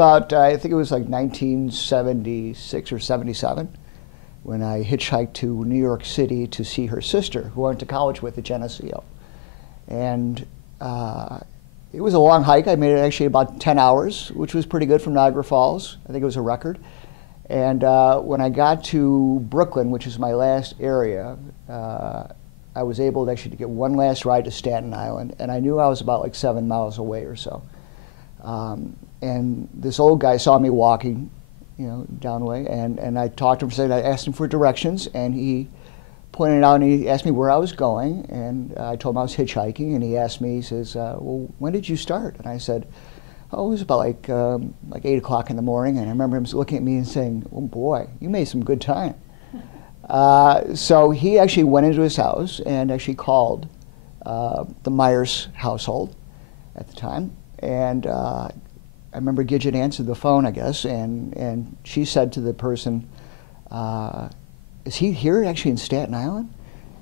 About, I think it was like 1976 or 77, when I hitchhiked to New York City to see her sister, who I went to college with at Geneseo. And it was a long hike. I made it actually about 10 hours, which was pretty good from Niagara Falls. I think it was a record. And when I got to Brooklyn, which is my last area, I was able to actually get one last ride to Staten Island, and I knew I was about like 7 miles away or so. And this old guy saw me walking, down the way, and I talked to him, I asked him for directions, and he pointed out and he asked me where I was going, and I told him I was hitchhiking, and he asked me, he says, well, when did you start? And I said, oh, it was about like 8 o'clock in the morning, and I remember him looking at me and saying, oh boy, you made some good time. So he actually went into his house and actually called the Myers household at the time, and I remember Gidget answered the phone, I guess, and she said to the person, is he here actually in Staten Island?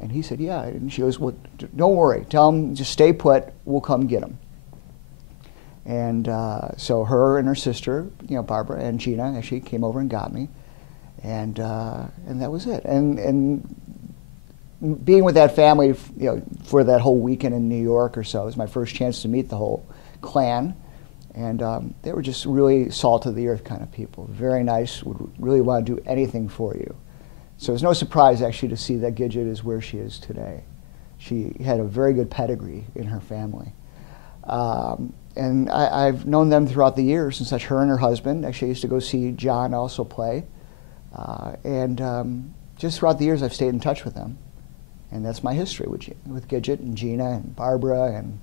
And he said, yeah. And she goes, well, don't worry. Tell him, just stay put. We'll come get him. And so her and her sister, Barbara and Gina, actually came over and got me. And that was it. And being with that family, for that whole weekend in New York or so, was my first chance to meet the whole clan. And they were just really salt of the earth kind of people. Very nice, would really want to do anything for you. So it's no surprise actually to see that Gidget is where she is today. She had a very good pedigree in her family. And I've known them throughout the years, since her and her husband. Actually, I used to go see John also play. Just throughout the years, I've stayed in touch with them. And that's my history with Gidget and Gina and Barbara and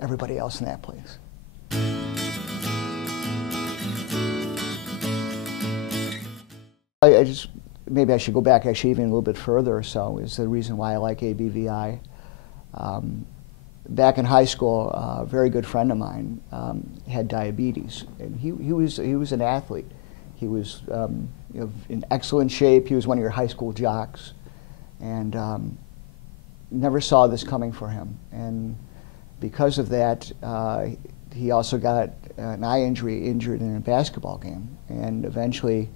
everybody else in that place. Maybe I should go back actually even a little bit further or so, is the reason why I like ABVI. Back in high school, a very good friend of mine had diabetes, and he was an athlete. He was in excellent shape. He was one of your high school jocks, and never saw this coming for him. And because of that, he also got an eye injury, injured in a basketball game, and eventually,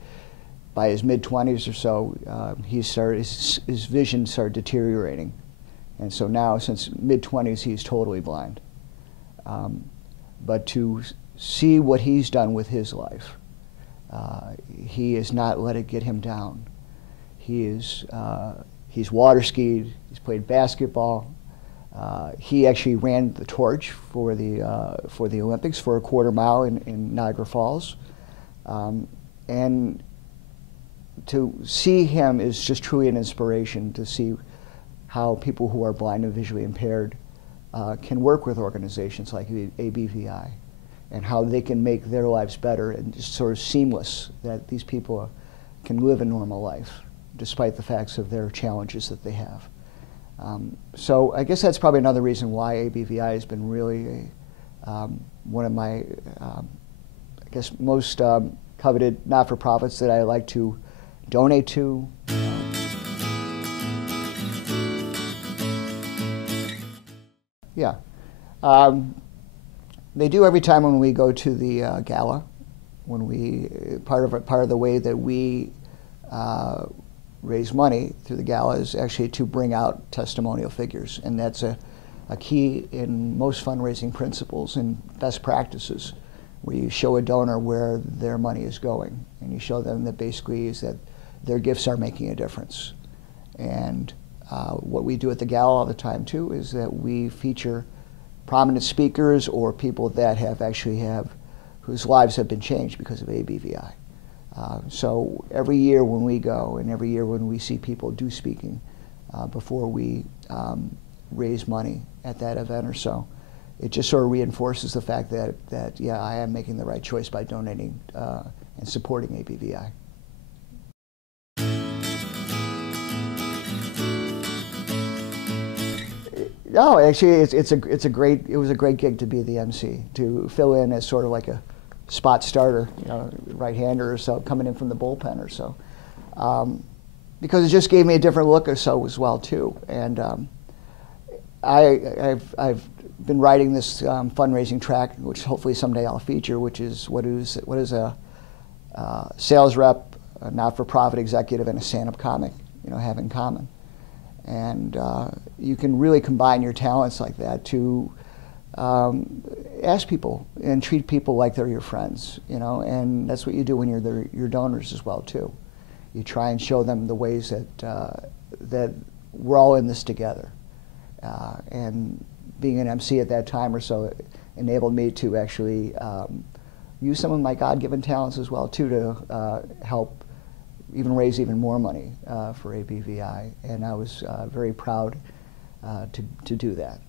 by his mid-20s or so, his vision started deteriorating. And so now, since mid-20s, he's totally blind. But to see what he's done with his life, he has not let it get him down. He's water skied, he's played basketball. He actually ran the torch for the Olympics for a quarter mile in Niagara Falls. And to see him is just truly an inspiration, to see how people who are blind and visually impaired can work with organizations like ABVI, and how they can make their lives better and just sort of seamless, that these people can live a normal life despite the facts of their challenges that they have. So I guess that's probably another reason why ABVI has been really one of my, I guess, most coveted not-for-profits that I like to donate to. Yeah. They do every time when we go to the gala. When we part of the way that we raise money through the gala is actually to bring out testimonial figures, and that's a key in most fundraising principles and best practices, where you show a donor where their money is going, and you show them that basically is that their gifts are making a difference. And what we do at the gala all the time too is that we feature prominent speakers or people that whose lives have been changed because of ABVI. So every year when we go, and every year when we see people do speaking, before we raise money at that event or so, it just sort of reinforces the fact that yeah, I am making the right choice by donating and supporting ABVI. No, actually, it was a great gig to be the MC, to fill in as sort of like a spot starter, right-hander or so, coming in from the bullpen or so, because it just gave me a different look or so as well too. And I've been writing this fundraising track, which hopefully someday I'll feature, which is what is a sales rep, a not-for-profit executive, and a stand-up comic, have in common. And you can really combine your talents like that to ask people and treat people like they're your friends, and that's what you do when you're your donors as well too. You try and show them the ways that we're all in this together. And being an MC at that time or so, it enabled me to actually use some of my God-given talents as well too to help raise even more money for ABVI, and I was very proud to do that.